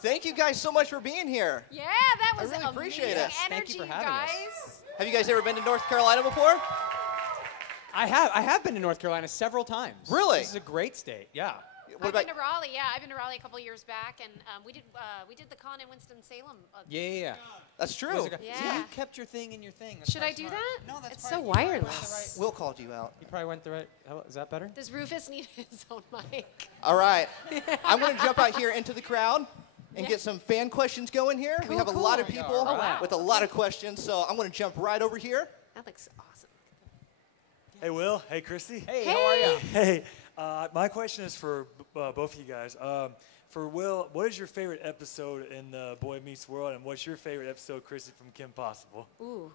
Thank you guys so much for being here. Yeah, that was I really appreciate amazing it. energy, Thank you for having us. guys. Have you guys ever been to North Carolina before? I have been to North Carolina several times. Really? This is a great state. Yeah. What I've about been to Raleigh. Yeah, I've been to Raleigh a couple years back, and we did the con in Winston-Salem. Yeah. That's true. Was it Yeah. See, you kept your thing in your thing. That's Should I probably do smart. that? No, that's It's probably- so you probably went wireless. the Will called you out. You probably went the right. Is that better? Does Rufus need his own mic? All right. I'm going to jump out here into the crowd and Yeah. get some fan questions going here. We Cool, have a cool. lot of Oh my God, people all right. with a lot of questions, so I'm going to jump right over here. That looks awesome. Hey, Will. Hey, Christy. Hey, how are you? Hey, my question is for both of you guys. For Will, what is your favorite episode in Boy Meets World, and what's your favorite episode, Christy, from Kim Possible? Ooh.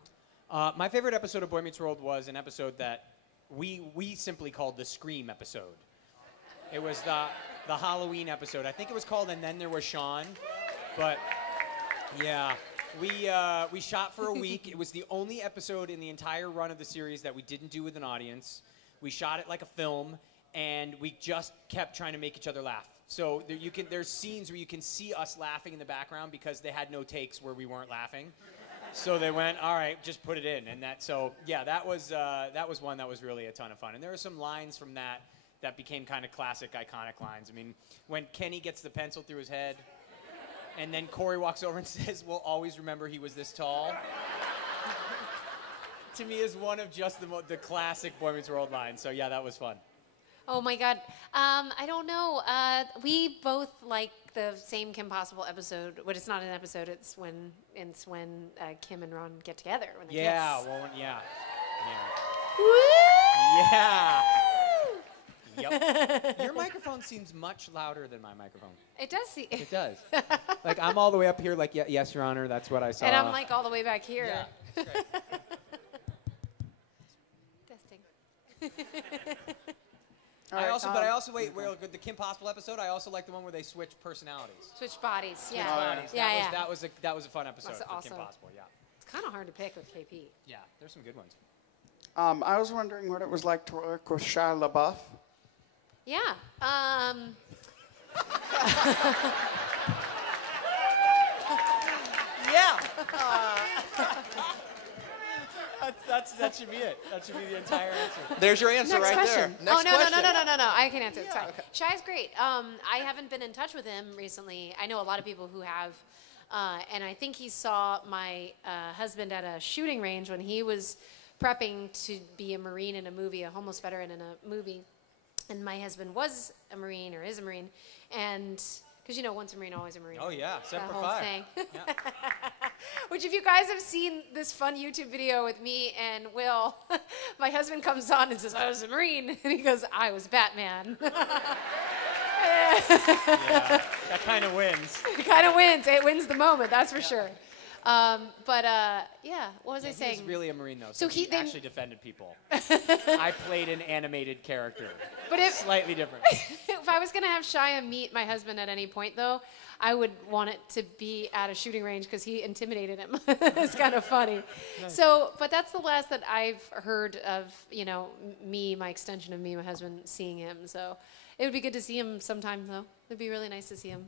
My favorite episode of Boy Meets World was an episode that we simply called the Scream episode. It was the Halloween episode. I think it was called And Then There Was Sean. But yeah, we shot for a week. It was the only episode in the entire run of the series that we didn't do with an audience. We shot it like a film, and we just kept trying to make each other laugh. So there's scenes where you can see us laughing in the background because they had no takes where we weren't laughing. So they went, all right, just put it in. And that was one that was really a ton of fun. And there were some lines from that became kind of classic, iconic lines. I mean, when Kenny gets the pencil through his head, and then Corey walks over and says, we'll always remember he was this tall. To me is one of just the classic Boy Meets World lines. So yeah, that was fun. Oh my God. I don't know. We both like the same Kim Possible episode, but it's not an episode. It's when Kim and Ron get together. When they Yeah, kiss. well, yeah. Woo! Yeah. Yep. Your microphone seems much louder than my microphone. It does. See. It does. Like I'm all the way up here. Like yes, Your Honor. That's what I saw. And I'm like all the way back here. Yeah. It's great. Testing. I also wait. The Kim Possible episode. I also like the one where they switch personalities. Switch bodies. Yeah. Bodies. Yeah. That was a fun episode That's for awesome. Kim Possible. Yeah. It's kind of hard to pick with KP. Yeah. There's some good ones. I was wondering what it was like to work with Shia LaBeouf. Yeah. Yeah. That should be it. That should be the entire answer. There's your answer Next right question. there. Next question. No. I can answer it. Sorry. Shy's great. I haven't been in touch with him recently. I know a lot of people who have. And I think he saw my husband at a shooting range when he was prepping to be a Marine in a movie, a homeless veteran in a movie. And my husband was a Marine or is a Marine. And because, once a Marine, always a Marine. Oh, yeah. That Semper whole Fi. thing. Yeah. Which, if you guys have seen this fun YouTube video with me and Will, my husband comes on and says, I was a Marine. And he goes, I was Batman. Yeah. That kind of wins. It kind of wins. It wins the moment, that's for sure. Yeah, what was I He saying? was really a Marine, though. So So he he- actually defended people. I played an animated character. But if Slightly different. if I was going to have Shia meet my husband at any point, though, I would want it to be at a shooting range because he intimidated him. It's kind of funny. So, but that's the last that I've heard of, me, my extension of me, my husband, seeing him. So it would be good to see him sometime, though. It'd be really nice to see him.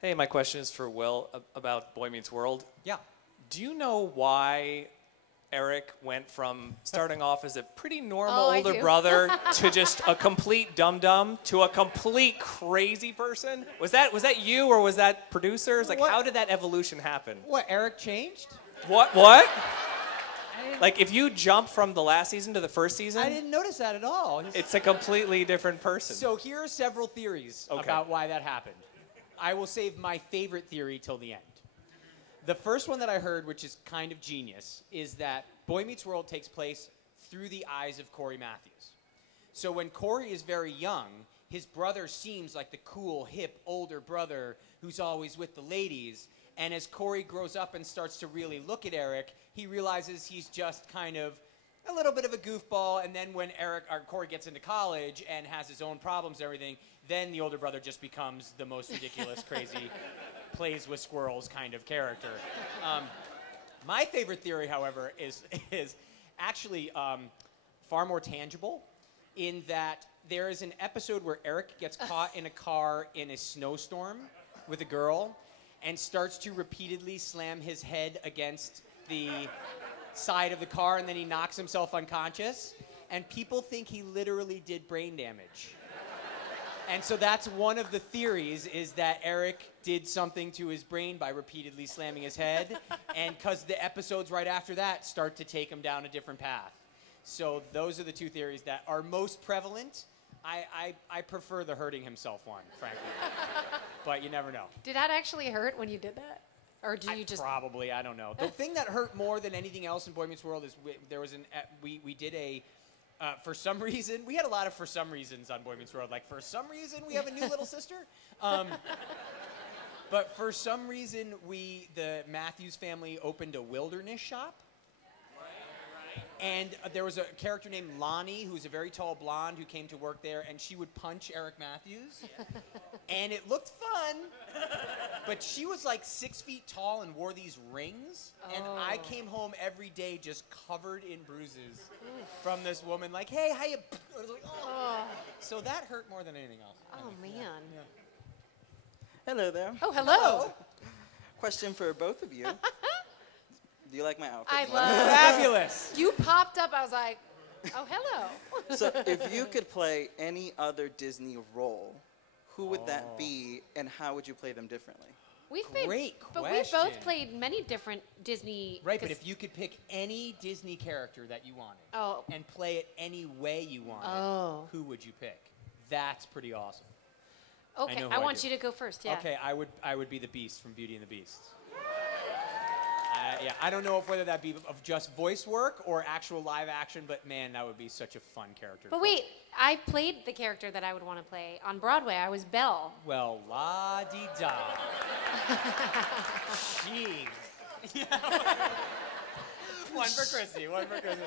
Hey, my question is for Will about Boy Meets World. Yeah. Do you know why Eric went from starting off as a pretty normal Oh, I older do. brother to just a complete dum-dum to a complete crazy person? Was that you or was that producers? Like, What? how did that evolution happen? What, Eric changed? What? Like, if you jump from the last season to the first season, I didn't notice that at all. it's a completely different person. So here are several theories Okay. about why that happened. I will save my favorite theory till the end. The first one that I heard, which is kind of genius, is that Boy Meets World takes place through the eyes of Corey Matthews. So when Corey is very young, his brother seems like the cool, hip, older brother who's always with the ladies. And as Corey grows up and starts to really look at Eric, he realizes he's just kind of a little bit of a goofball. And then when Corey gets into college and has his own problems and everything, then the older brother just becomes the most ridiculous, crazy, plays with squirrels kind of character. My favorite theory, however, is actually far more tangible in that there is an episode where Eric gets caught in a car in a snowstorm with a girl and starts to repeatedly slam his head against the side of the car, and then he knocks himself unconscious. And people think he literally did brain damage. And so that's one of the theories, is that Eric did something to his brain by repeatedly slamming his head, and because the episodes right after that start to take him down a different path. So those are the two theories that are most prevalent. I prefer the hurting himself one, frankly. But you never know. Did that actually hurt when you did that? Or do you just... Probably, I don't know. The thing that hurt more than anything else in Boy Meets World is there was we did a... for some reason, we had a lot of for some reasons on Boy Meets World. Like, for some reason, we have a new little sister. But for some reason, the Matthews family opened a wilderness shop. And there was a character named Lonnie, who's a very tall blonde, who came to work there, and she would punch Eric Matthews. And it looked fun, but she was like 6 feet tall and wore these rings. And I came home every day just covered in bruises from this woman, like, hey, how you... I was like, oh. So that hurt more than anything else. Oh, man. Yeah. Hello there. Oh, hello. Question for both of you. Do you like my outfit? I love... Fabulous. You popped up, I was like, oh, hello. So if you could play any other Disney role, who would that be, and how would you play them differently? We've played, Great but we question. both played many different Disney... Right, but if you could pick any Disney character that you wanted and play it any way you wanted, who would you pick? That's pretty awesome. Okay, know who I I want do. you to go first, yeah. Okay, I would be the Beast from Beauty and the Beast. Yeah, I don't know whether that be of just voice work or actual live action, but man, that would be such a fun character. But wait, I played the character that I would want to play on Broadway. I was Belle. Well, la-di-da. Jeez. One for Chrissy, one for Chrissy.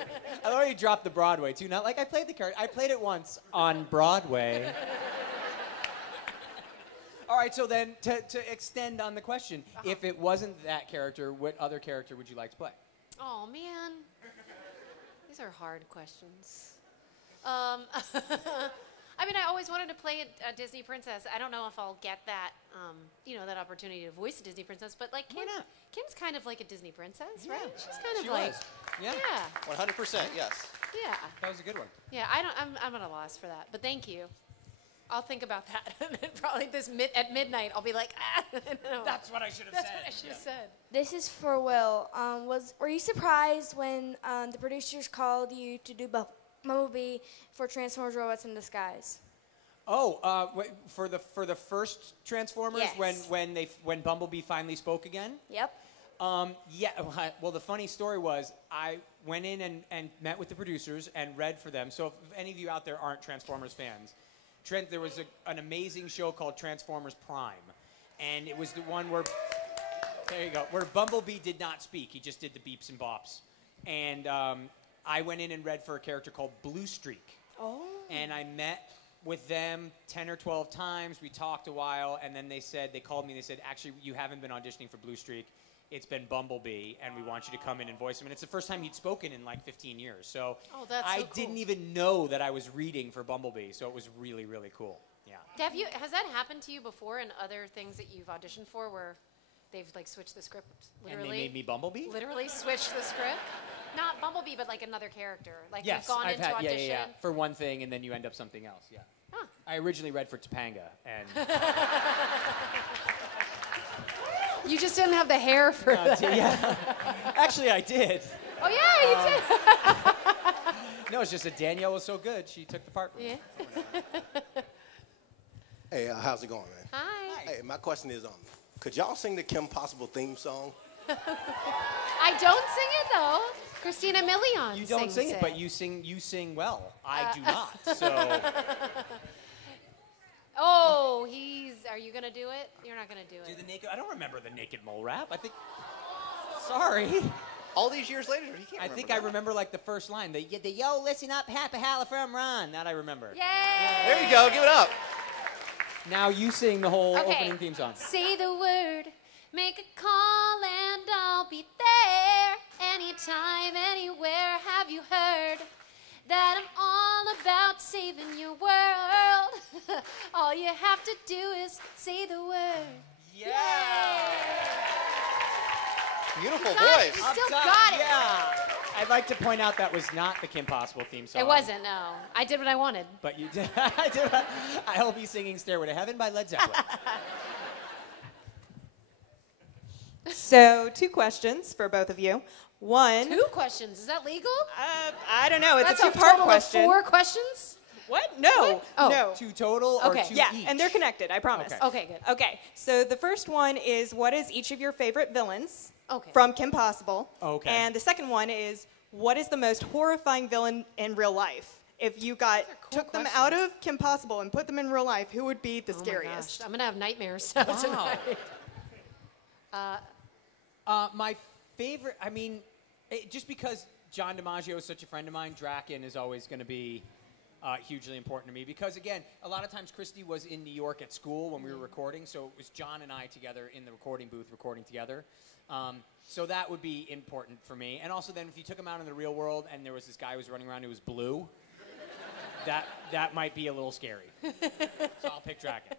I already dropped the Broadway, too. Not like I played the character. I played it once on Broadway. All right, so then to extend on the question, if it wasn't that character, what other character would you like to play? Oh, man. These are hard questions. I mean, I always wanted to play a Disney princess. I don't know if I'll get that, that opportunity to voice a Disney princess, but like Why not? Kim's kind of like a Disney princess, Yeah, right? She's kind of she like... was. Yeah. Yeah. 100%, yes. Yeah. That was a good one. Yeah, I'm at a loss for that, but thank you. I'll think about that. And then probably at midnight, I'll be like, no. That's what I should have That's said. what I should have said. This is for Will. Were you surprised when the producers called you to do Bumblebee for Transformers: Robots in Disguise? Oh, for the first Transformers, Yes. when Bumblebee finally spoke again. Yep. Yeah. Well, the funny story was I went in and met with the producers and read for them. So if any of you out there aren't Transformers fans, there was an amazing show called Transformers Prime, and it was the one where where Bumblebee did not speak. He just did the beeps and bops, and I went in and read for a character called Blue Streak. Oh. And I met with them 10 or 12 times. We talked a while, and then they called me and they said, actually, you haven't been auditioning for Blue Streak. It's been Bumblebee, and we want you to come in and voice him. And it's the first time he'd spoken in like 15 years. So that's I so cool. didn't even know that I was reading for Bumblebee. So it was really, really cool. Yeah. Has that happened to you before in other things that you've auditioned for where they've like switched the script? Literally, And they made me Bumblebee? Literally switched the script? Not Bumblebee, but like another character. Like Yes, you've gone I've into had, audition. yeah, for one thing, and then you end up something else. Yeah. Huh. I originally read for Topanga, and You just didn't have the hair for that. yeah. Actually, I did. Oh yeah, you did. No, it's just that Danielle was so good, she took the part. From me. Yeah. Hey, how's it going, man? Hi. Hey, my question is, could y'all sing the Kim Possible theme song? I don't sing it though. Christina Milian You don't sings sing it, but you sing well. I do not. So Oh, are you gonna do it? You're not gonna do do it. the naked. I don't remember the naked mole rap. I think. Sorry. All these years later, he can't I remember think that. I remember like the first line. The yo, listen up, Happy Halla from Ron. That I remember. Yay! There you go. Give it up. Now you sing the whole Okay. opening theme song. Say the word, make a call, and I'll be there. Anytime, anywhere. Have you heard that I'm all about saving your world? All you have to do is say the word. Beautiful Got it. voice. You still got it. Yeah. I'd like to point out that was not the Kim Possible theme song. It wasn't, no. I did what I wanted. But you did. I'll be singing Stairway to Heaven by Led Zeppelin. So, 2 questions for both of you. One, 2 questions. Is that legal? I don't know. It's That's a 2-part total question. of 4 questions? What? No. What? Oh. No. 2 total or Okay. 2 Yeah, each? and they're connected. I promise. Okay. Okay, good. Okay. So the first one is, what is each of your favorite villains Okay. from Kim Possible? Okay. And the second one is, what is the most horrifying villain in real life? If you took them out of Kim Possible and put them in real life, who would be the Oh my scariest? gosh, I'm gonna have nightmares now tonight. My favorite, I mean, just because John DiMaggio is such a friend of mine, Draken is always going to be hugely important to me. Because, again, a lot of times Christy was in New York at school when we were recording, so it was John and I together in the recording booth recording together. So that would be important for me. And also then if you took him out in the real world and there was this guy who was running around who was blue, that might be a little scary. So I'll pick Draken.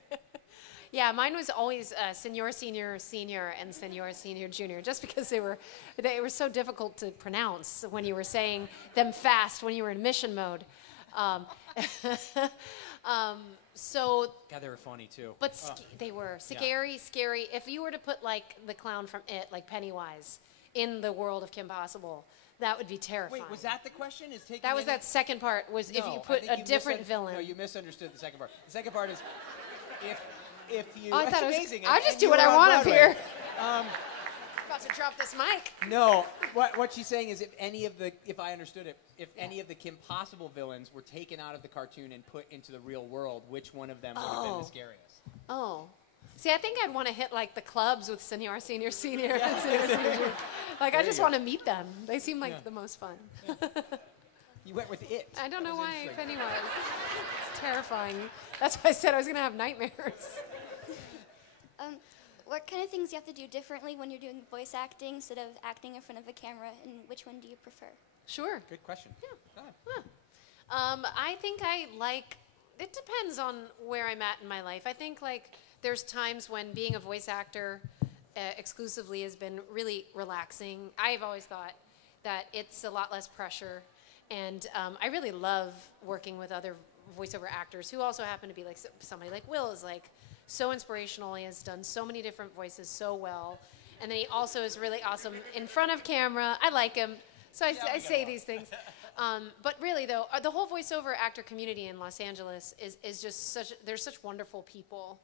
Yeah, mine was always Senor Senior Senior and Senor Senior Junior, just because they were so difficult to pronounce when you were saying them fast when you were in mission mode. So, God, they were funny too. but they were scary. If you were to put like the clown from It, like Pennywise, in the world of Kim Possible, that would be terrifying. Wait, was that the question? Is taking That was any- that second part. Was if No, you I put think a you different villain. No, you misunderstood the second part. The second part is if you. Oh, I that's thought it was. amazing. I and- just and do you what were I on want up Broadway. here. About to drop this mic. No, what she's saying is if I understood it, if any of the Kim Possible villains were taken out of the cartoon and put into the real world, which one of them would have been Oh. the scariest? Oh. See, I think I'd want to hit like the clubs with Senor Senior Senior and Senor Senior Junior. Like, I just want to meet them. They seem like the most fun. You went with it. I don't That know was why interesting. Pennywise. It's terrifying. That's why I said I was going to have nightmares. What kind of things do you have to do differently when you're doing voice acting instead of acting in front of a camera, and which one do you prefer? Sure. Good question. Yeah. Go ahead. I think I like, it depends on where I'm at in my life. I think like there's times when being a voice actor exclusively has been really relaxing. I've always thought that it's a lot less pressure. And I really love working with other voiceover actors who also happen to be like somebody like Will is like so inspirational. He has done so many different voices so well. And then he also is really awesome in front of camera. I like him. So I say these things. But really, though, the whole voiceover actor community in Los Angeles is just there's such wonderful people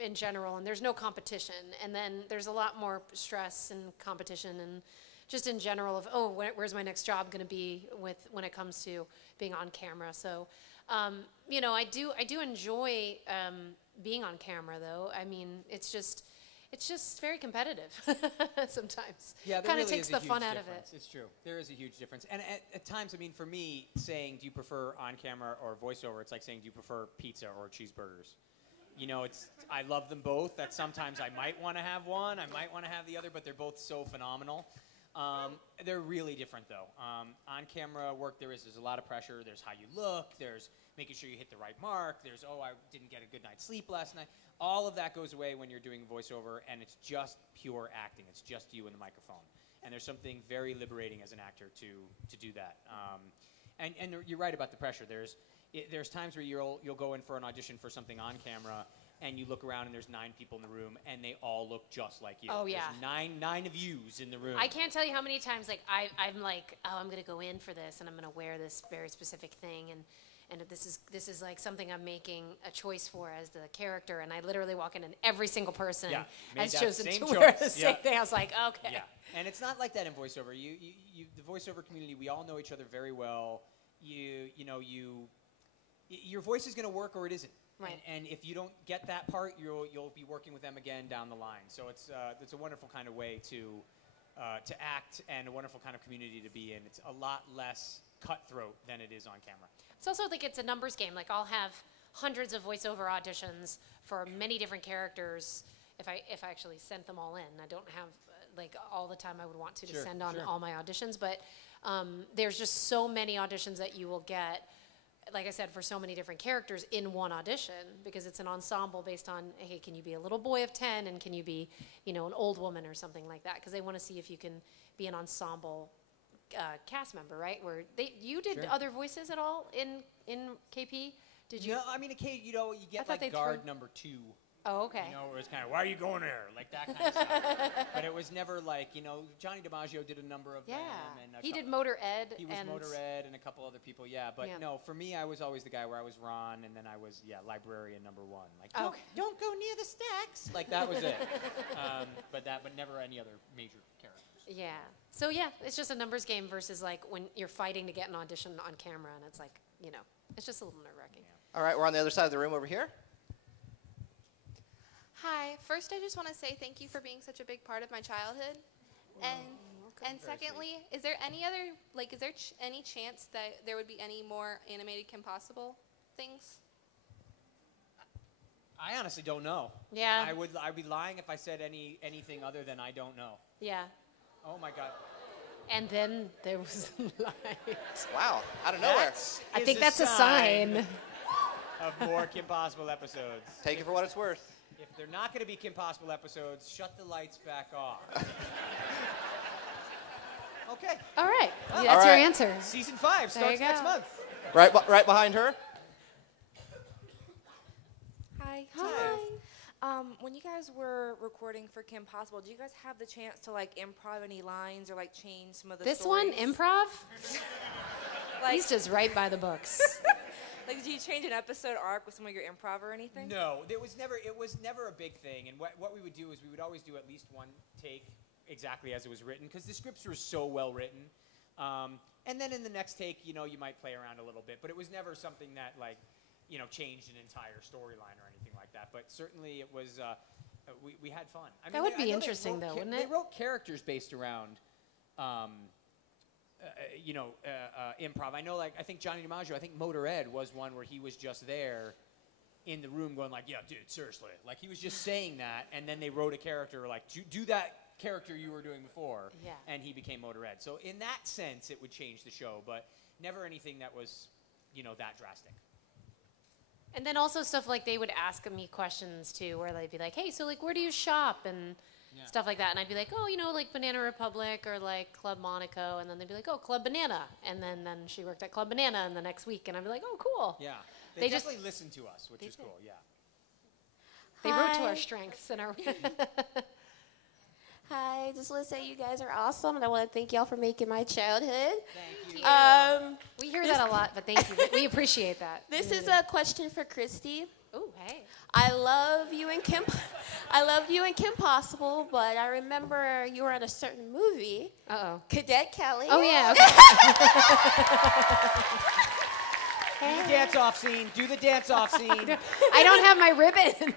in general, and there's no competition. And then there's a lot more stress and competition and just in general of, where's my next job going to be when it comes to being on camera. So, I do enjoy being on camera, though. I mean, it's just very competitive sometimes. Yeah, there kind of really takes is the a huge fun out of it. difference. It's true. There is a huge difference. And at times, I mean, for me, saying, do you prefer on camera or voiceover, it's like saying, do you prefer pizza or cheeseburgers? You know, I love them both. That sometimes I might want to have one, I might want to have the other, but they're both so phenomenal. They're really different, though. On camera work, there's a lot of pressure. There's how you look. There's making sure you hit the right mark. There's, I didn't get a good night's sleep last night. All of that goes away when you're doing voiceover, and it's just pure acting. It's just you and the microphone. And there's something very liberating as an actor to do that. And you're right about the pressure. There's times where you'll go in for an audition for something on camera, and you look around and there's 9 people in the room, and they all look just like you. Oh, yeah. There's nine of yous in the room. I can't tell you how many times I'm like, I'm going to go in for this, and I'm going to wear this very specific thing, and this is like something I'm making a choice for as the character, and I literally walk in and every single person made has that chosen same to wear choice. the same thing. I was like, okay. Yeah, and it's not like that in voiceover. The voiceover community, we all know each other very well. Your voice is going to work or it isn't. Right. And if you don't get that part, you'll be working with them again down the line. So it's a wonderful kind of way to act and a wonderful kind of community to be in. It's a lot less cutthroat than it is on camera. It's also like it's a numbers game. Like I'll have hundreds of voiceover auditions for many different characters. If I actually sent them all in, I don't have like all the time I would want to send on all my auditions. But there's just so many auditions that you will get. like I said, for so many different characters in one audition, because it's an ensemble based on, hey, can you be a little boy of 10 and can you be, you know, an old woman or something like that? Because they want to see if you can be an ensemble cast member, right? Where you did Sure. other voices at all in KP? Did you? No, I mean, you know, you get thought they like guard turned- number 2. Oh, okay. You know, it was kind of, why are you going there? Like that kind of stuff. But it was never like, you know, Johnny DiMaggio did a number of Yeah. them. And He did Motor Ed. He was and Motor Ed and a couple other people, yeah. But Yeah. no, for me, I was always the guy where I was Ron, and then I was, librarian number 1. Like, Oh, don't, okay. don't go near the stacks. Like, that was it. But never any other major characters. Yeah. So yeah, it's just a numbers game versus like when you're fighting to get an audition on camera, and it's like, you know, it's just a little nerve-wracking. All right, we're on the other side of the room over here. Hi. First, I just want to say thank you for being such a big part of my childhood. And secondly, is there any other, like, is there any chance that there would be any more animated Kim Possible things? I honestly don't know. Yeah. I'd be lying if I said anything other than I don't know. Yeah. Oh my God. And then there was light. Wow, out of nowhere. I think that's a sign. Of more Kim Possible episodes. Take it for what it's worth. If they're not going to be Kim Possible episodes, shut the lights back off. Okay. All right. Oh. That's All your right. answer. Season 5 There you starts next go. month. Right behind her. Hi. When you guys were recording for Kim Possible, do you guys have the chance to like improv any lines or like change some of the This stories? one, improv? Like, He's just right by the books. like, did you change an episode arc with some of your improv or anything? No, it was never a big thing. And what we would do is we would always do at least one take exactly as it was written, because the scripts were so well written. And then in the next take, you know, you might play around a little bit, but it was never something that, like, you know, changed an entire storyline or anything like that. But certainly it was, we had fun. I That would I be know they interesting, wrote though, wouldn't They it? wrote characters based around, improv. I know, like, I think Johnny DiMaggio, I think Motor Ed was one where he was just there in the room going like, yeah, dude, seriously. Like, he was just saying that, and then they wrote a character like, do that character you were doing before, Yeah. and he became Motor Ed. So in that sense, it would change the show, but never anything that was, you know, that drastic. And then also stuff like they would ask me questions too, where they'd be like, hey, so like where do you shop and stuff like that. And I'd be like, oh, you know, like Banana Republic or like Club Monaco. And then they'd be like, oh, Club Banana. And then she worked at Club Banana in the next week. And I'd be like, oh, cool. Yeah. They They just- definitely listened to us, which They is did. cool, yeah. They wrote to Hi. our strengths and our. Hi, just want to say you guys are awesome, and I want to thank y'all for making my childhood. Thank you. Um, We hear that a lot, but thank you. We appreciate that. This is a question for Christy. Oh, hey. I love you and Kim. I love you and Kim Possible, but I remember you were in a certain movie. Uh-oh. Cadet Kelly. Oh, yeah. Okay. Do the dance-off scene. Do the dance-off scene. I don't have my ribbon.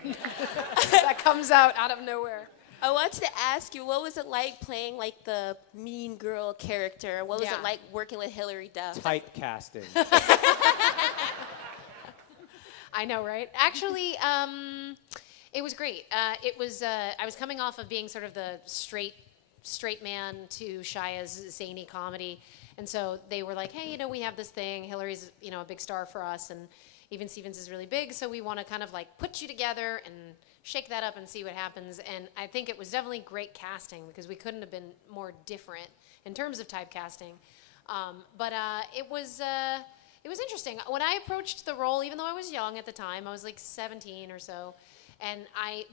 That comes out of nowhere. I wanted to ask you, what was it like playing like the mean girl character? What was Yeah. it like working with Hilary Duff? Typecasting. I know, right? Actually, it was great. It was. I was coming off of being sort of the straight man to Shia's zany comedy, and so they were like, "Hey, you know, we have this thing. Hillary's, you know, a big star for us, and Even Stevens is really big, so we want to kind of like put you together and shake that up and see what happens." And I think it was definitely great casting because we couldn't have been more different in terms of typecasting. But it was interesting. When I approached the role, even though I was young at the time, I was like 17 or so,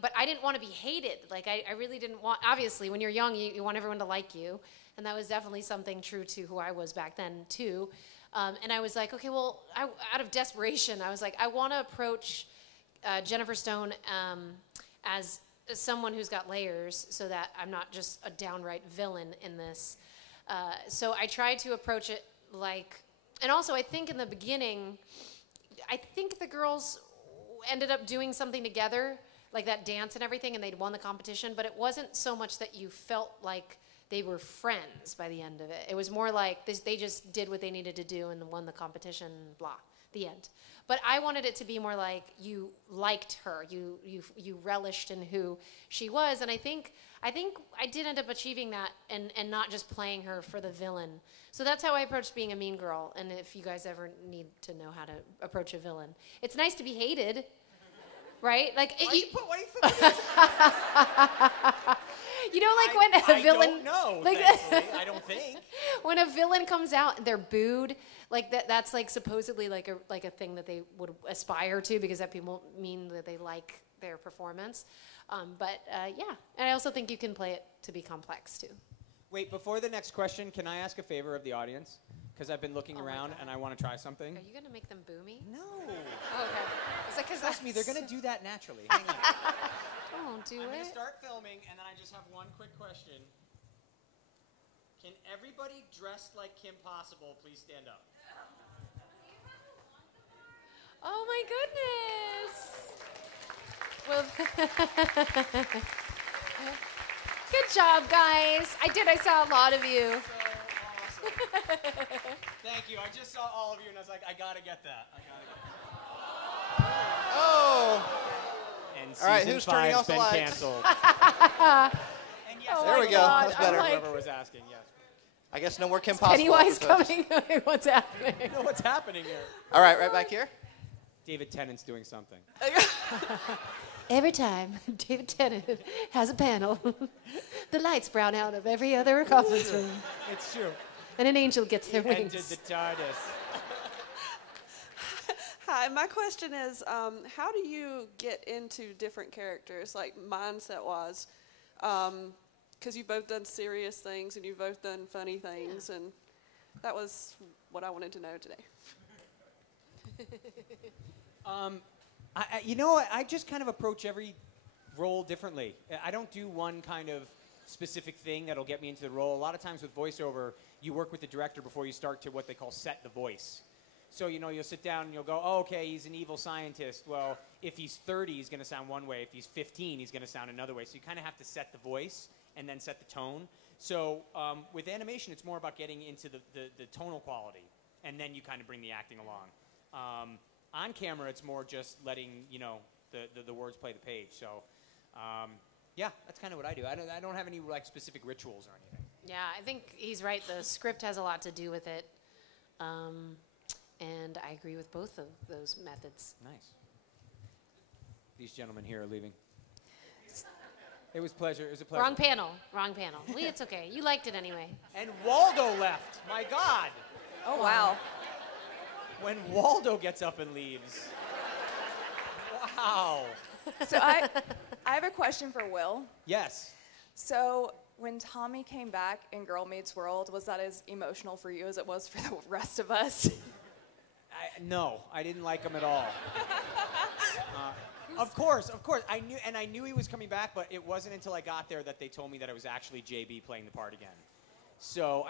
but I didn't want to be hated. Like I really didn't want. Obviously, when you're young, you want everyone to like you, and that was definitely something true to who I was back then too. And I was like, okay, well, out of desperation, I was like, I want to approach Jennifer Stone as someone who's got layers, so that I'm not just a downright villain in this. So I tried to approach it like, and also I think in the beginning, I think the girls ended up doing something together, like that dance and everything, and they'd won the competition, but it wasn't so much that you felt like they were friends by the end of it. It was more like they just did what they needed to do and won the competition, blah, the end. But I wanted it to be more like you liked her, you relished in who she was, and I think I did end up achieving that, and not just playing her for the villain. So that's how I approached being a mean girl. And if you guys ever need to know how to approach a villain, it's nice to be hated, right? Like you know, like when a villain. I don't know. Like, Thankfully, I don't think. When a villain comes out and they're booed, like that's like supposedly like a thing that they would aspire to, because that people mean that they like their performance. Yeah, and I also think you can play it to be complex too. Wait, before the next question, can I ask a favor of the audience? Because I've been looking around and I want to try something. Are you gonna make them boo me? No. Oh, okay. It's like, 'cause Trust me, they're gonna do that naturally. Hang on. Don't do I'm it. gonna start filming, and then I just have one quick question. Can everybody dressed like Kim Possible please stand up? Oh my goodness. Well, good job, guys. I saw a lot of you. So awesome. Thank you. I just saw all of you, and I was like, I gotta get that. Oh. And All right, season who's turning 5's off the been lights? canceled. And yes, There we go. God, That's better. I'm like, Whoever was asking, yes. I guess no more Kim Possible. Pennywise episodes. coming. What's happening? I know what's happening here. All right, right back here. David Tennant's doing something. Every time David Tennant has a panel, the lights brown out of every other conference room, It's true. and an angel gets their He wings. entered the TARDIS. Hi, my question is, how do you get into different characters, like mindset-wise? Because you've both done serious things and you've both done funny things, and that was what I wanted to know today. I just kind of approach every role differently. I don't do one kind of specific thing that'll get me into the role. A lot of times with voiceover, you work with the director before you start to what they call set the voice. So, you'll sit down and you'll go, oh, okay, he's an evil scientist. Well, if he's 30, he's going to sound one way. If he's 15, he's going to sound another way. So you kind of have to set the voice and then set the tone. So with animation, it's more about getting into the tonal quality, and then you kind of bring the acting along. On camera, it's more just letting, the words play the page. So, yeah, that's kind of what I do. I don't have any specific rituals or anything. Yeah, I think he's right. The script has a lot to do with it. And I agree with both of those methods. Nice. These gentlemen here are leaving. It was a pleasure. Wrong panel. Lee, it's okay. You liked it anyway. And Waldo left. My God. Oh, wow. When Waldo gets up and leaves. Wow. So I have a question for Will. Yes. So when Tommy came back in Girl Meets World, was that as emotional for you as it was for the rest of us? No, I didn't like him at all. Of course. I knew he was coming back, but it wasn't until I got there that they told me that it was actually JB playing the part again. So,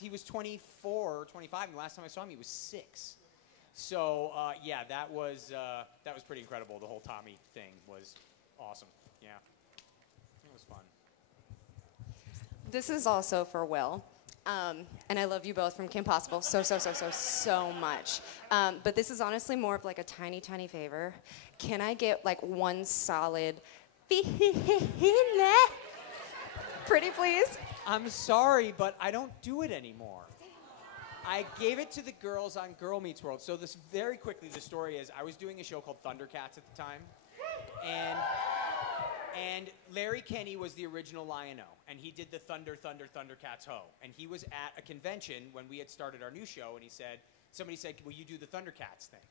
he was 24 or 25, and the last time I saw him, he was 6. So, that was pretty incredible. The whole Tommy thing was awesome. Yeah, it was fun. This is also for Will. And I love you both from Kim Possible so much. But this is honestly more of like a tiny, tiny favor. Can I get like one solid pretty please? I'm sorry, but I don't do it anymore. I gave it to the girls on Girl Meets World. So this very quickly, the story is I was doing a show called Thundercats at the time. And Larry Kenney was the original Lion-O, and he did the Thundercats Ho. And he was at a convention when we had started our new show, and somebody said, will you do the Thundercats thing?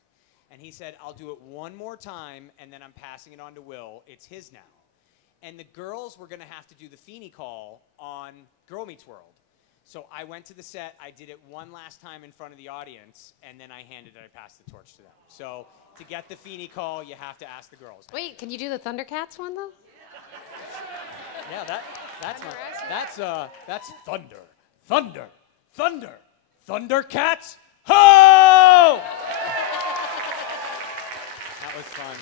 And he said, I'll do it one more time, and then I'm passing it on to Will. It's his now. And the girls were going to have to do the Feeny call on Girl Meets World. So I went to the set, I did it one last time in front of the audience, and then I passed the torch to them. So to get the Feeny call, you have to ask the girls. Wait, can you do the Thundercats one though? Yeah, that's thunder, Thundercats, ho! That was fun.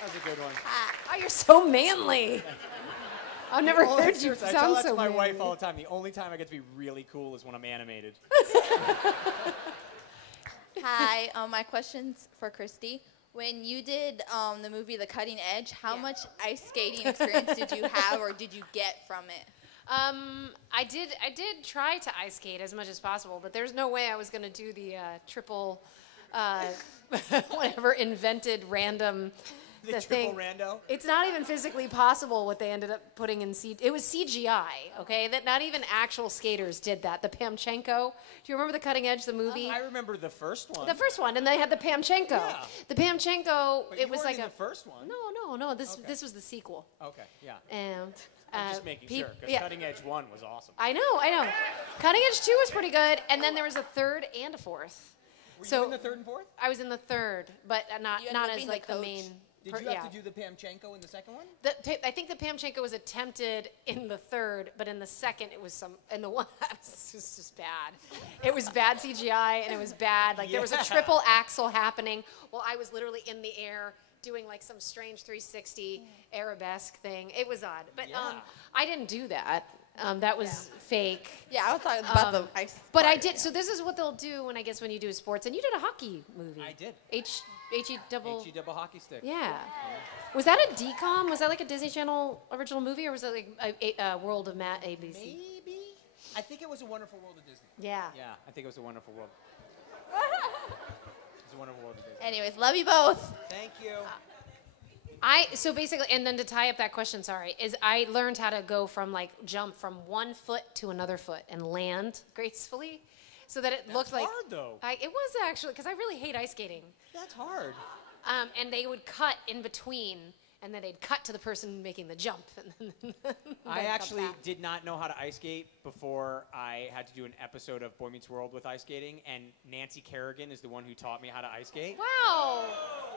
That was a good one. Oh, you're so manly. I've never heard you I tell sound that so to my manly. wife all the time. The only time I get to be really cool is when I'm animated. Hi, my question's for Christy. When you did the movie The Cutting Edge, how much ice skating experience did you have or did you get from it? I did try to ice skate as much as possible, but there's no way I was going to do the triple, whatever invented random. The triple rando? It's not even physically possible what they ended up putting in It was CGI, okay? That not even actual skaters did that. The Pamchenko. Do you remember The Cutting Edge, the movie? I remember the first one. The first one, and they had the Pamchenko. Yeah. The Pamchenko, But it you was weren't like in a the first one. No. This was the sequel. Okay, yeah. And I'm just making sure, because yeah. Cutting Edge 1 was awesome. I know. Cutting Edge 2 was pretty good, and then there was a third and a fourth. Were you in the third and fourth? I was in the third, but not You ended up as being like the the coach? main. Did you have to do the Pamchenko in the second one? I think the Pamchenko was attempted in the third, but in the second it was in the one it was just bad. It was bad CGI and it was bad. Like there was a triple axel happening while I was literally in the air doing like some strange 360 arabesque thing. It was odd, but I didn't do that. That was fake. Yeah, I was talking about the ice. But I did. So this is what they'll do when you do sports, and you did a hockey movie. I did. HE double hockey stick. Yeah. Was that a DCOM? Was that like a Disney Channel original movie, or was it like a World of Matt ABC? Maybe. I think it was A Wonderful World of Disney. Yeah. Yeah, I think it was A Wonderful World. It's A Wonderful World of Disney. Anyways, love you both. Thank you. So basically, and then to tie up that question, is I learned how to go from jump from one foot to another foot and land gracefully, so that it looked like. Hard though. It was actually, because I really hate ice skating. That's hard. And they would cut in between, and then they'd cut to the person making the jump. And then I actually did not know how to ice skate before I had to do an episode of Boy Meets World with ice skating, and Nancy Kerrigan is the one who taught me how to ice skate. Wow.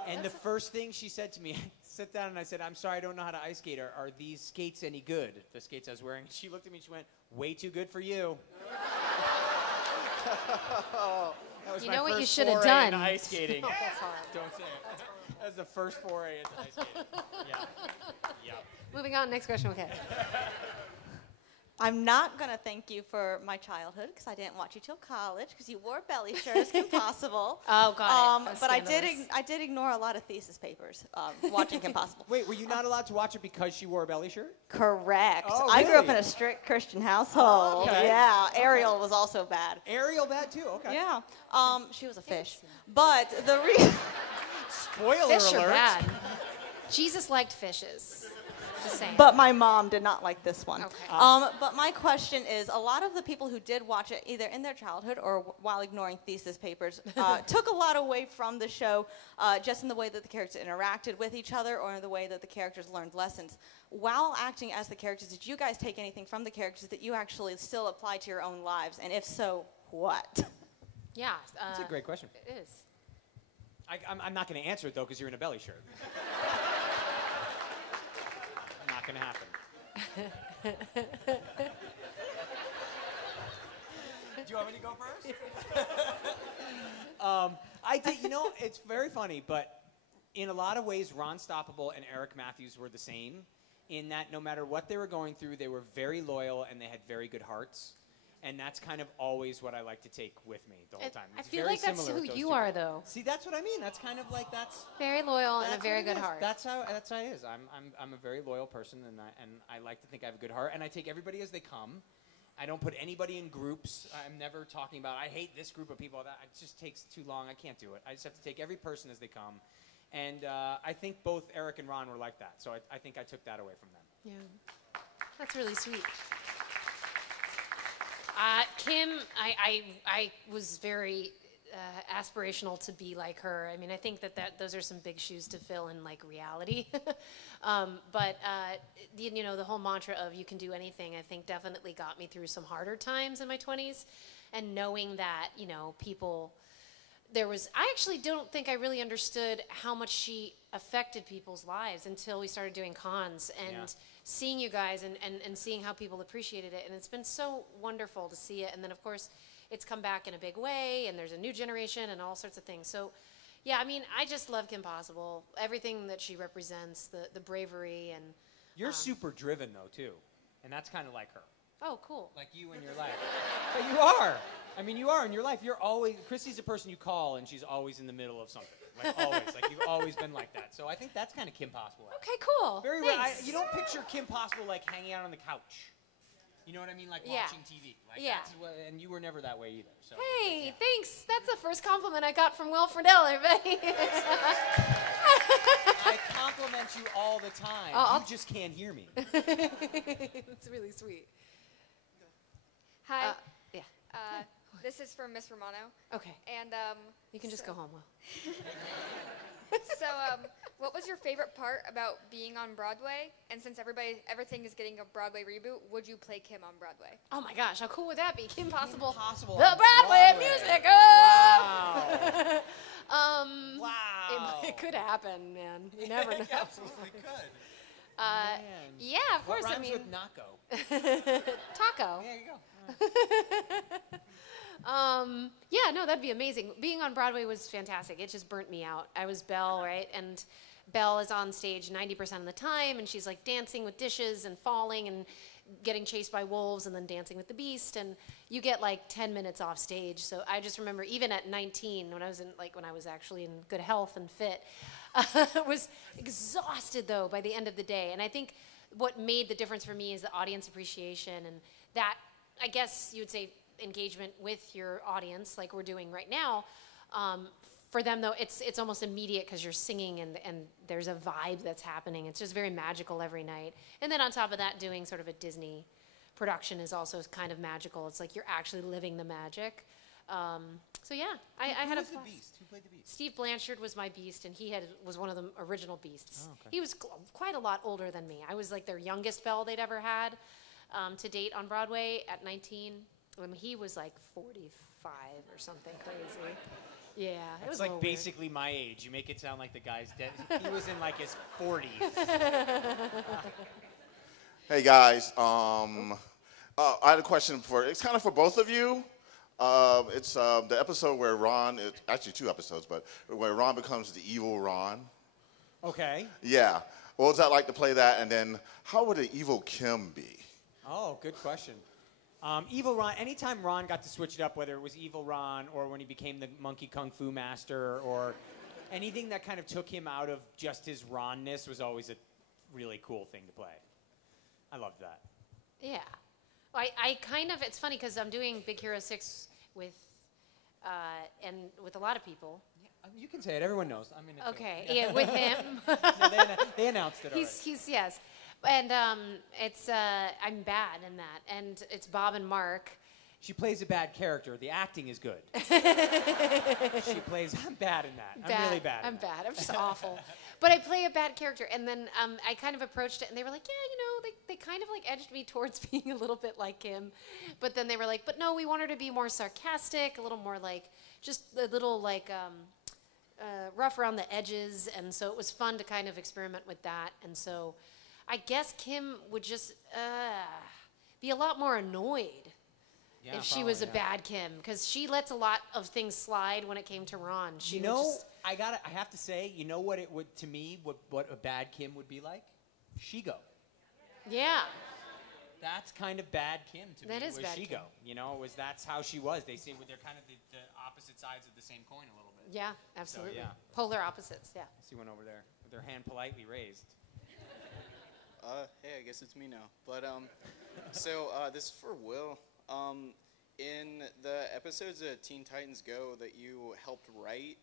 And the first thing she said to me, I sat down and I said, "I'm sorry, I don't know how to ice skate. Are these skates any good?" The skates I was wearing. She looked at me and she went, "Way too good for you." That was You my know what you first should have foray done? into ice skating. Oh, that's hard. Don't say it. That was the first foray into ice skating. Yeah. Moving on, next question, okay. I'm not going to thank you for my childhood because I didn't watch you till college because you wore belly shirts, Kim Possible. Oh, got it. But I did ignore a lot of thesis papers watching Kim Possible. Wait, were you not allowed to watch it because she wore a belly shirt? Correct. Oh, I grew up really? in a strict Christian household. Okay. Yeah, Ariel was also bad. Ariel bad too, okay. Yeah. She was a fish. But the Spoiler Fish alert. are bad. Jesus liked fishes. Just saying. But my mom did not like this one. Okay. But my question is, a lot of the people who did watch it, either in their childhood or while ignoring thesis papers, took a lot away from the show, just in the way that the characters interacted with each other or in the way that the characters learned lessons. While acting as the characters, did you guys take anything from the characters that you actually still apply to your own lives? And if so, what? Yeah. That's a great question. It is. I'm not going to answer it, though, because you're in a belly shirt. Not going to happen. Do you want me to go first? I did. It's very funny, but in a lot of ways, Ron Stoppable and Eric Matthews were the same in that no matter what they were going through, they were very loyal and they had very good hearts. And that's kind of always what I like to take with me the whole time. I It's feel very like that's similar who with those you two are, people. though. See, that's what I mean. That's kind of like that's very loyal and a that's very what it good is. heart. That's how it is. I'm a very loyal person, and I like to think I have a good heart, and I take everybody as they come. I don't put anybody in groups. I'm never talking about I hate this group of people. That it just takes too long. I can't do it. I just have to take every person as they come, and I think both Eric and Ron were like that. So I think I took that away from them. Yeah, that's really sweet. Kim, I was very aspirational to be like her. I mean, I think that those are some big shoes to fill in reality. But the whole mantra of you can do anything, I think definitely got me through some harder times in my 20s. And knowing that, people, I actually don't think I really understood how much she affected people's lives until we started doing cons and seeing you guys and seeing how people appreciated it. And it's been so wonderful to see it. And then, of course, it's come back in a big way, and there's a new generation and all sorts of things. So, yeah, I mean, I just love Kim Possible. Everything that she represents, the bravery and... You're super driven, though, too. And that's kind of like her. Oh, cool. Like you in your life. But you are. I mean, you are in your life. You're always, Christy's a person you call, and she's always in the middle of something. Like, always. Like, you've always been like that. So I think that's kind of Kim Possible. Okay, cool. Very rare. Thanks. You don't picture Kim Possible, like, hanging out on the couch. You know what I mean? Like, Yeah. watching TV. Like, Yeah. That's what, and you were never that way either. So. Hey, thanks. That's the first compliment I got from Will Friedle, everybody. I compliment you all the time. I'll- You just can't hear me. It's really sweet. Hi. Yeah. This is from Miss Romano. Okay. And You can just go home, Will. so, what was your favorite part about being on Broadway? And since everything is getting a Broadway reboot, would you play Kim on Broadway? Oh my gosh, how cool would that be? Kim Possible. Possible The on Broadway, Broadway. musical. Wow. Wow. It could happen, man. You never know. Absolutely could. Yeah, of course. What rhymes I mean, with Naco? Taco. There you go. Yeah, no, that'd be amazing. Being on Broadway was fantastic. It just burnt me out. I was Belle, right? And Belle is on stage 90% of the time, and she's like dancing with dishes and falling and getting chased by wolves and then dancing with the beast. And you get like 10 minutes off stage. So I just remember even at 19, when I was actually in good health and fit, I was exhausted though by the end of the day. And I think what made the difference for me is the audience appreciation and that, I guess you would say, engagement with your audience like we're doing right now. For them though, it's almost immediate because you're singing and there's a vibe that's happening. It's just very magical every night. And then on top of that, doing sort of a Disney production is also kind of magical. It's like you're actually living the magic. So yeah, I had a Who was the Beast? Who played the Beast? Steve Blanchard was my Beast, and he was one of the original Beasts. Oh, okay. He was quite a lot older than me. I was like their youngest Belle they'd ever had to date on Broadway at 19. When he was like 45 or something crazy. Yeah, it It's was like a little basically my age. You make it sound like the guy's dead. He was in like his 40s. Hey guys, I had a question it's kind of for both of you. It's the episode where Ron, it's actually 2 episodes, but where Ron becomes the evil Ron. Okay. Yeah. What was that like to play that? And then how would an evil Kim be? Oh, good question. Evil Ron, anytime Ron got to switch it up, whether it was Evil Ron or when he became the monkey kung fu master or anything that kind of took him out of just his Ron-ness was always a really cool thing to play. I loved that. Yeah. I kind of, it's funny because I'm doing Big Hero 6 with a lot of people. You can say it. Everyone knows. I'm in it. Okay, too. yeah, with him. No, they announced it already. He's yes. And it's I'm bad in that, and it's Bob and Mark. She plays a bad character. The acting is good. She plays. I'm bad in that. I'm really bad. I'm bad. I'm just awful. But I play a bad character, and then I kind of approached it, and they were like, yeah, they kind of like edged me towards being a little bit like him, but then they were like, but no, we want her to be more sarcastic, a little more like just a little like rough around the edges, and so it was fun to kind of experiment with that, and so. I guess Kim would just be a lot more annoyed if she was a bad Kim, because she lets a lot of things slide when it came to Ron. She I have to say, you know what it would to me, what a bad Kim would be like? Shigo. Yeah. That's kind of bad Kim to That me. is was bad Shigo. Kim. You know, that's how she was. They say they're kind of the opposite sides of the same coin a little bit. Yeah, absolutely. So, yeah. Polar opposites. Yeah. I see one over there with their hand politely raised. Hey, I guess it's me now. But so this is for Will. In the episodes of Teen Titans Go that you helped write,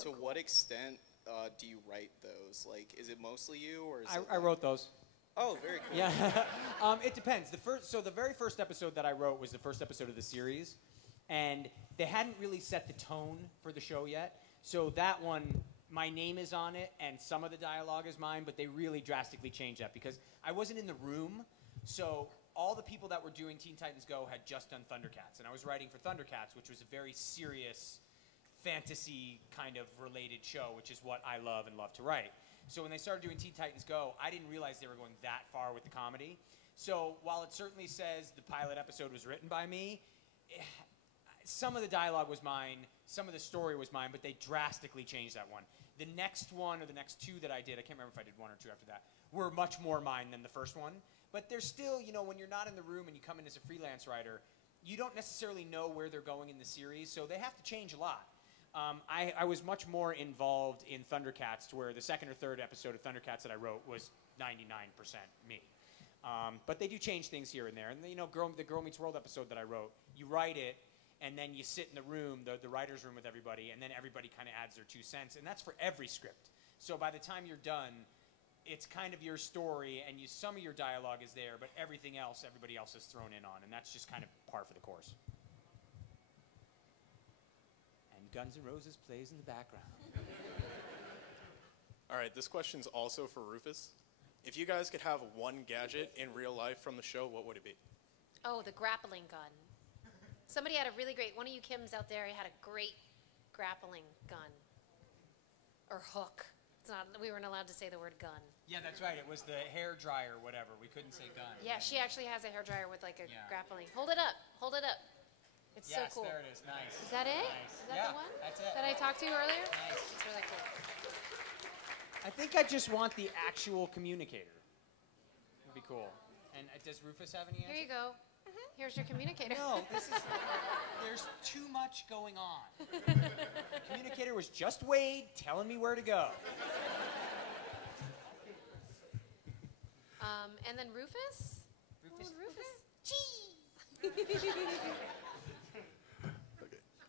to what extent do you write those? Like, is it mostly you, or is I wrote those. Oh, very cool. Yeah, it depends. The very first episode that I wrote was the first episode of the series, and they hadn't really set the tone for the show yet. So that one, my name is on it, and some of the dialogue is mine, but they really drastically changed that because I wasn't in the room. So all the people that were doing Teen Titans Go had just done Thundercats, and I was writing for Thundercats, which was a very serious fantasy kind of related show, which is what I love and love to write. So when they started doing Teen Titans Go, I didn't realize they were going that far with the comedy. So while it certainly says the pilot episode was written by me, some of the dialogue was mine, some of the story was mine, but they drastically changed that one. The next one, or the next 2 that I did, I can't remember if I did 1 or 2 after that, were much more mine than the first one. But there's still, you know, when you're not in the room and you come in as a freelance writer, you don't necessarily know where they're going in the series, so they have to change a lot. I was much more involved in Thundercats, to where the second or third episode of Thundercats that I wrote was 99% me. But they do change things here and there. And, you know, the Girl Meets World episode that I wrote, you write it, and then you sit in the room, the writer's room with everybody, and then everybody kind of adds their 2 cents. And that's for every script. So by the time you're done, it's kind of your story, and some of your dialogue is there, but everything else, everybody else is thrown in on, and that's just kind of par for the course. And Guns N' Roses plays in the background. All right, this question's also for Rufus. If you guys could have one gadget in real life from the show, what would it be? Oh, the grappling gun. Somebody had a really great, one of you Kims out there had a great grappling gun. Or hook. It's not, we weren't allowed to say the word gun. Yeah, that's right. It was the hair dryer, whatever. We couldn't say gun. Yeah, she actually has a hairdryer with like a grappling. Hold it up. Hold it up. It's so cool. There it is. Nice. Is that it? Nice. Is that the one? That's it. That I talked to earlier? Nice. It's really cool. I think I just want the actual communicator. Would be cool. And does Rufus have any answers? Here you go. Here's your communicator. No, there's too much going on. Communicator was just Wade telling me where to go. And then Rufus? Rufus? Rufus?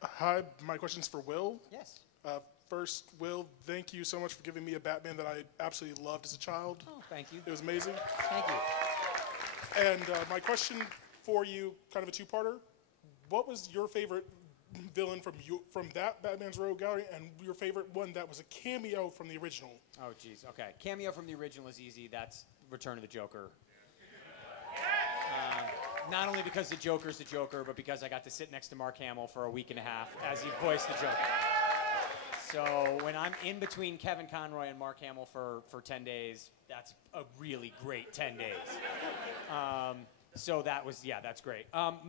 Hi, my question's for Will. Yes. First, Will, thank you so much for giving me a Batman that I absolutely loved as a child. Oh, thank you. It was amazing. Thank you. And my question for you, kind of a two-parter. What was your favorite villain from that Batman's Rogue Gallery, and your favorite one that was a cameo from the original? Oh, geez. Okay. Cameo from the original is easy. That's Return of the Joker. Not only because the Joker's the Joker, but because I got to sit next to Mark Hamill for a week and a half as he voiced the Joker. So when I'm in between Kevin Conroy and Mark Hamill for 10 days, that's a really great 10 days. So that was, yeah, that's great.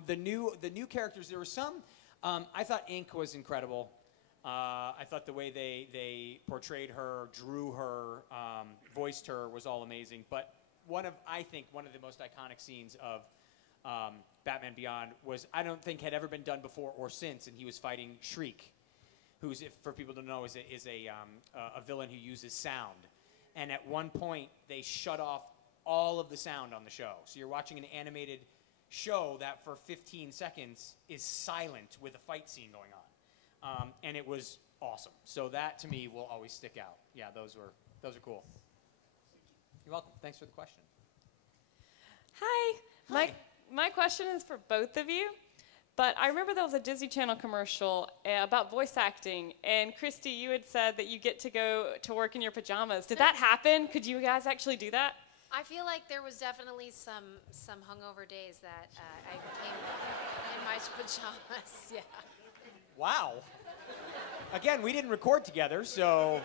The new characters, there were some. I thought Ink was incredible. I thought the way they portrayed her, drew her, voiced her was all amazing. But I think one of the most iconic scenes of Batman Beyond was, I don't think had ever been done before or since, and he was fighting Shriek, who's, for people to know, is a villain who uses sound. And at one point, they shut off all of the sound on the show. So you're watching an animated show that for 15 seconds is silent with a fight scene going on. And it was awesome. So that, to me, will always stick out. Yeah, those are cool. You're welcome. Thanks for the question. Hi. My question is for both of you. But I remember there was a Disney Channel commercial about voice acting, and Christy, you had said that you get to go to work in your pajamas. Did that happen? Could you guys actually do that? I feel like there was definitely some hungover days that I became in my pajamas. Yeah. Wow. Again, we didn't record together, so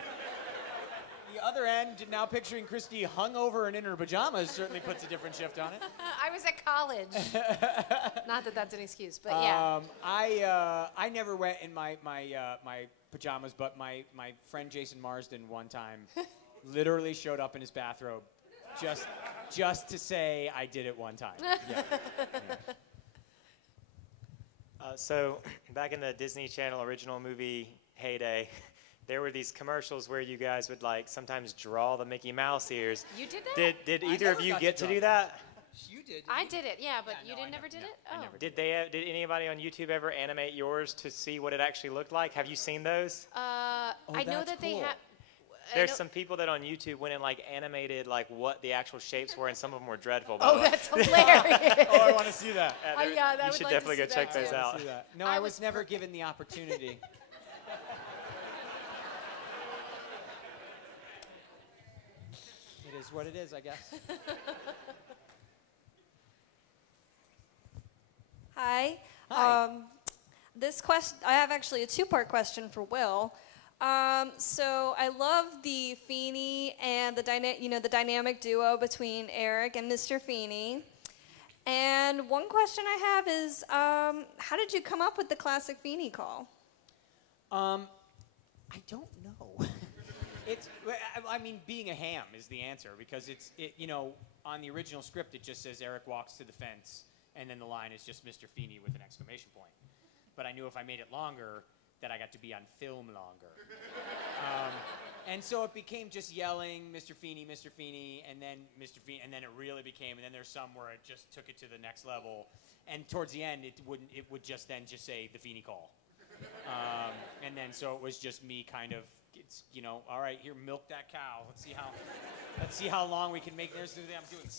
the other end, now picturing Christy hungover and in her pajamas, certainly puts a different shift on it. I was at college. Not that that's an excuse, but yeah. I never went in my pajamas, but my friend Jason Marsden one time literally showed up in his bathrobe just to say I did it one time. Yeah. So back in the Disney Channel original movie heyday, there were these commercials where you guys would sometimes draw the Mickey Mouse ears. You did that? Did either of you get to do that? You did. I did it, yeah, but you never did it? Oh. Did anybody on YouTube ever animate yours to see what it actually looked like? Have you seen those? I know that they have. There's some people that on YouTube went and animated what the actual shapes were, and some of them were dreadful. Oh, that's hilarious! Oh, I want to see that. Yeah, you should definitely go check those out. No, I was never given the opportunity. It is what it is, I guess. Hi. Hi. This question, I have actually a two-part question for Will. So I love the Feeney and the dynamic duo between Eric and Mr. Feeney. And one question I have is, how did you come up with the classic Feeney call? I don't know. I mean, being a ham is the answer because on the original script it just says Eric walks to the fence, and then the line is just Mr. Feeney with an exclamation point. But I knew if I made it longer, that I got to be on film longer. And so it became just yelling, Mr. Feeney, and then Mr. Feeney, and then it really became, and then there's some where it just took it to the next level. And towards the end, it would just say the Feeney call. And then so it was just me kind of, all right, here, milk that cow. Let's see how long we can make. I'm doing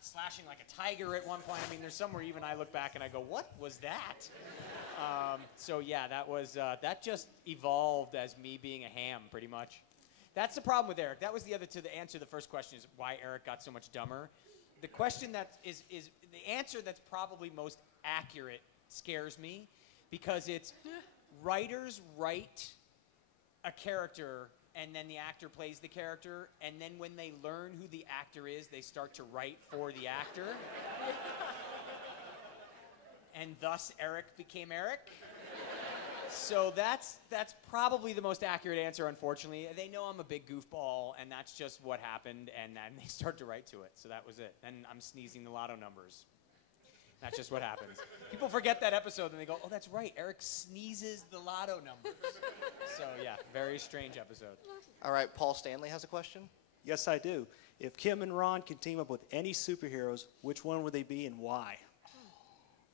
slashing like a tiger at one point. I mean, there's somewhere even I look back and I go, what was that? So yeah, that just evolved as me being a ham, pretty much. That's the problem with Eric. That was to answer the first question is why Eric got so much dumber. The question that is the answer that's probably most accurate scares me because it's writers write a character and then the actor plays the character, and then when they learn who the actor is, they start to write for the actor. And thus Eric became Eric. So that's probably the most accurate answer, unfortunately. They know I'm a big goofball, and that's just what happened, and then they start to write to it. So that was it. And I'm sneezing the lotto numbers. That's just what happens. People forget that episode, and they go, oh, that's right, Eric sneezes the lotto numbers. So yeah, very strange episode. All right, Paul Stanley has a question. Yes, I do. If Kim and Ron could team up with any superheroes, which one would they be and why?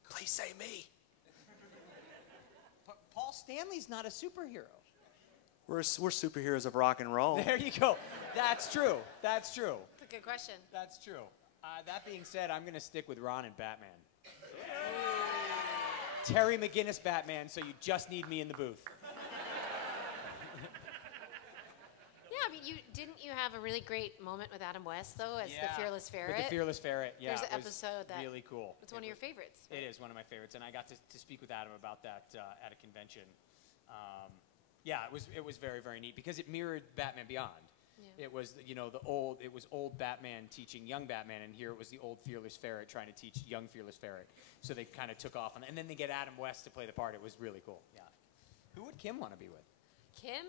Please say me. Paul Stanley's not a superhero. We're superheroes of rock and roll. There you go. That's true. That's true. That's a good question. That's true. That being said, I'm going to stick with Ron and Batman. Terry McGinnis Batman, so you just need me in the booth. Yeah, I mean, didn't you have a really great moment with Adam West, though, as the Fearless Ferret? With the Fearless Ferret, yeah. There's an episode that really cool. It's one of your favorites. Right? It is one of my favorites, and I got to speak with Adam about that at a convention. It was very, very neat because it mirrored Batman Beyond. Yeah. It was old Batman teaching young Batman, and here it was the old Fearless Ferret trying to teach young Fearless Ferret. So they kind of took off on it, and then they get Adam West to play the part. It was really cool. Yeah. Who would Kim want to be with? Kim?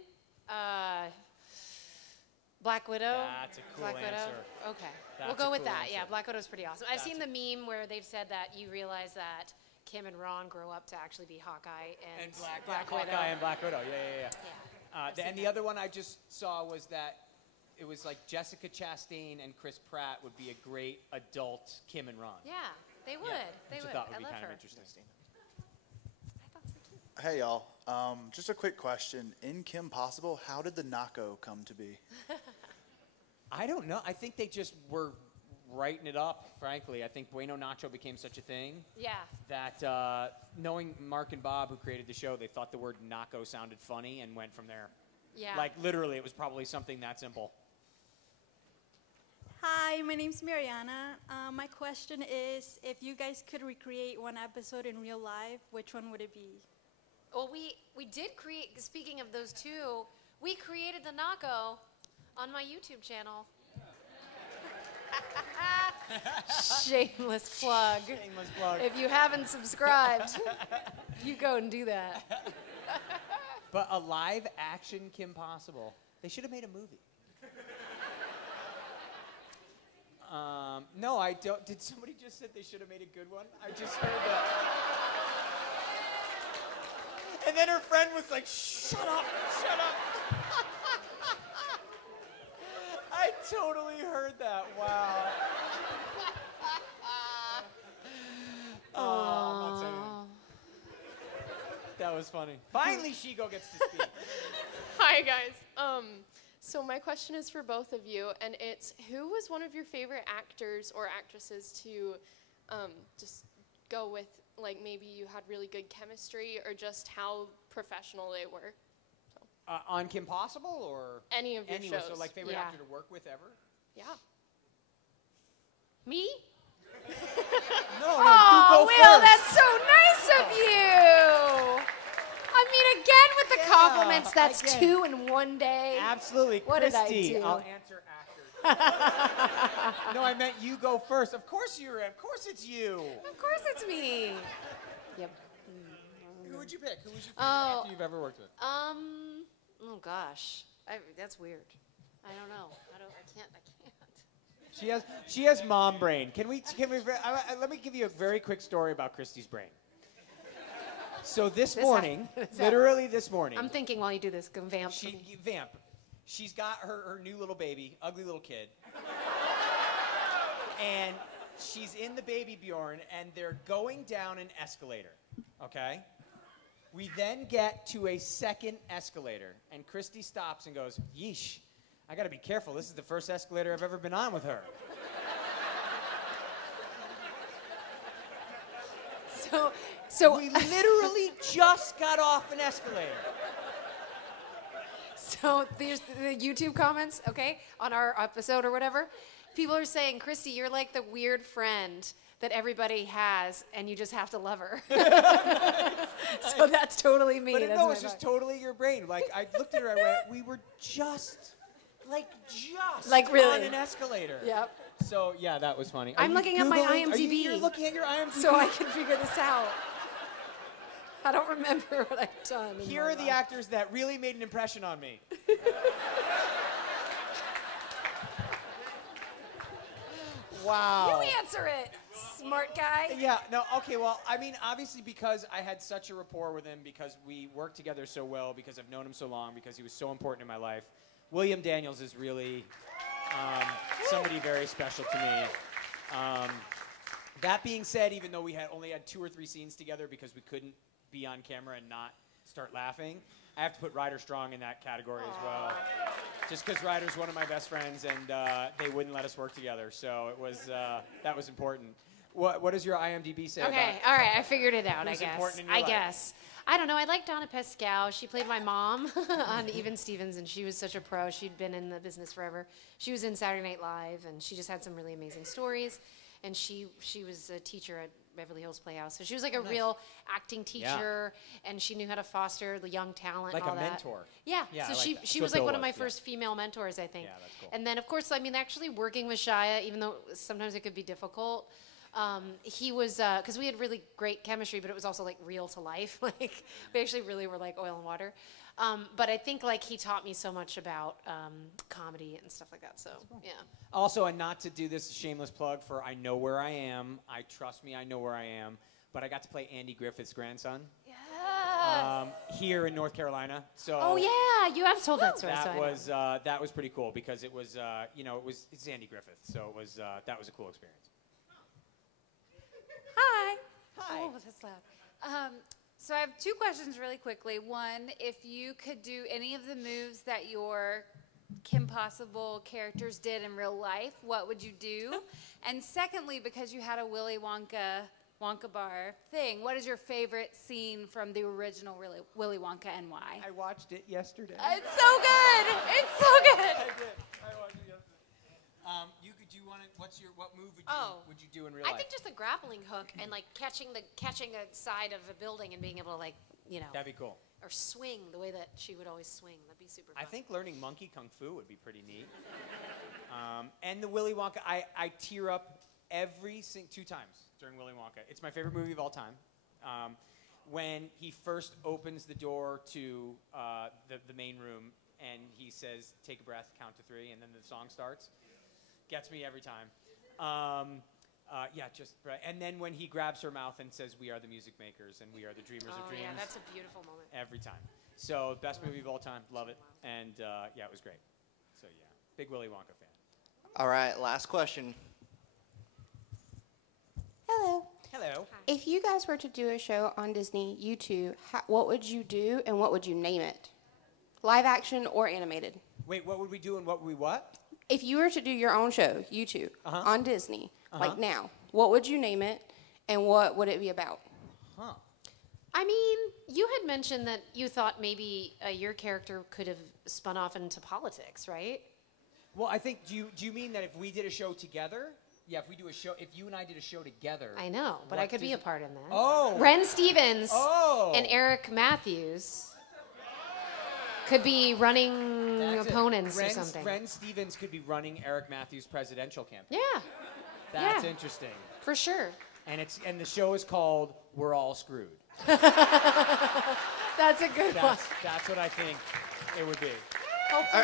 Black Widow. That's a cool Black answer. Widow. Okay, That's we'll go a with cool that. answer. Yeah, Black Widow's pretty awesome. I've seen the meme where they've said that you realize that Kim and Ron grow up to actually be Hawkeye and Black Widow. Hawkeye and Black Widow. Yeah. And the other one I just saw was that it was like Jessica Chastain and Chris Pratt would be a great adult Kim and Ron. Yeah, they would. They would. I thought would I be love kind her. of interesting. Hey y'all, just a quick question. In Kim Possible, how did the Nako come to be? I don't know. I think they just were writing it up, frankly. I think Bueno Nacho became such a thing. Yeah. That knowing Mark and Bob, who created the show, they thought the word Nako sounded funny and went from there. Yeah. Like literally, it was probably something that simple. Hi, my name's Mariana. My question is, if you guys could recreate one episode in real life, which one would it be? Well, we did create, speaking of those two, we created the Nako on my YouTube channel. Shameless plug. Shameless plug. If you haven't subscribed, you go and do that. But a live action Kim Possible. They should have made a movie. No, I don't. Did somebody just say they should have made a good one? I just heard that. And then her friend was like, shut up, shut up. I totally heard that. Wow. I'm not saying it. That was funny. Finally, Shigo gets to speak. Hi, guys. So my question is for both of you, and it's, who was one of your favorite actors or actresses to just go with, like maybe you had really good chemistry, or just how professional they were? On Kim Possible or? Any of your Anywhere. shows. So like favorite Yeah. actor to work with ever? Yeah. Me? No, Oh, you go Will, first. that's so nice of you. I mean, again with the compliments. That's again. 2 in one day. Absolutely. What Christy, did I do? I'll answer actors. No, I meant you go first. Of course it's you. Of course it's me. Yep. Who would you pick? Who was your favorite Oh, actor you've ever worked with? Oh gosh, that's weird. I don't know. I can't. She has mom brain. Can we let me give you a very quick story about Christy's brain. So this morning, literally this morning. I'm thinking while you do this, go vamp. Vamp. She's got her new little baby, ugly little kid. And she's in the baby Bjorn, and they're going down an escalator, okay? We then get to a second escalator, and Christy stops and goes, yeesh, I gotta be careful. This is the first escalator I've ever been on with her. So we literally just got off an escalator. So there's the YouTube comments, okay, on our episode or whatever. People are saying, Christy, you're like the weird friend that everybody has, and you just have to love her. So that's totally me. But that's no, my it's just vibe. totally your brain. Like, I looked at her, I went, we were just really on an escalator. Yep. So, yeah, that was funny. I'm looking at my IMDb. You're looking at your IMDb? So I can figure this out. I don't remember what I've done. Here are the actors that really made an impression on me. Wow. You answer it, smart guy. Yeah, no, okay, well, I mean, obviously because I had such a rapport with him, because we worked together so well, because I've known him so long, because he was so important in my life, William Daniels is really somebody very special to me. That being said, even though we only had 2 or 3 scenes together because we couldn't be on camera and not start laughing, I have to put Ryder Strong in that category as well. Just because Ryder's one of my best friends, and they wouldn't let us work together, so it was that was important. What does your IMDb say? Okay, about all right, I figured it out. who's I guess. important in your I life? guess. I don't know. I like Donna Pascal. She played my mom on Even Stevens, and she was such a pro. She'd been in the business forever. She was in Saturday Night Live, and she just had some really amazing stories. And she was a teacher at Beverly Hills Playhouse, so she was like a real acting teacher, and she knew how to foster the young talent. Like and all a that. mentor. Yeah. Yeah, So I like she that. she That's was what like Bill one of my was, yeah. first female mentors, I think. Yeah, that's cool. And then of course, I mean, actually working with Shia, even though sometimes it could be difficult. He was, because we had really great chemistry, but it was also like real to life. Like we actually really were like oil and water. But I think like he taught me so much about comedy and stuff like that. So yeah. Also, and not to do this shameless plug for I Know Where I Am. Trust me, I know where I am. But I got to play Andy Griffith's grandson. Yes. Here in North Carolina. So Oh yeah, you have told that story. so I know. That was pretty cool because it was it's Andy Griffith, so it was that was a cool experience. Hi. Hi. Oh, that's loud. So I have 2 questions really quickly. One, if you could do any of the moves that your Kim Possible characters did in real life, what would you do? And secondly, because you had a Willy Wonka bar thing, what is your favorite scene from the original Willy Wonka and why? I watched it yesterday. It's so good. It's so good. I watched it yesterday. What move would you do in real life? I think just the grappling hook and like catching a side of a building and being able to like, That'd be cool. or swing the way that she would always swing. That'd be super fun. I think learning monkey kung fu would be pretty neat. And the Willy Wonka, I tear up 2 times during Willy Wonka. It's my favorite movie of all time. When he first opens the door to the main room and he says, "Take a breath, count to 3," and then the song starts, gets me every time. And then when he grabs her mouth and says, "We are the music makers and we are the dreamers of dreams." Yeah, that's a beautiful moment. Every time. So best movie of all time. Love it. And it was great. So yeah, big Willy Wonka fan. All right, last question. Hello. Hello. If you guys were to do a show on Disney, you two, what would you do and what would you name it? Live action or animated? Wait, what would we do and what would we what? If you were to do your own show, you two, on Disney, like now, what would you name it and what would it be about? I mean, you had mentioned that you thought maybe your character could have spun off into politics, right? Well, I think, do you mean that if we did a show together? Yeah, if you and I did a show together. I know, but I could be a part in that. Oh. Ren Stevens Oh. and Eric Matthews could be running That's it. opponents or something. Ren Stevens could be running Eric Matthews' presidential campaign. Yeah. That's Yeah. interesting. For sure. And the show is called We're All Screwed. That's a good one. That's what I think it would be. Hopefully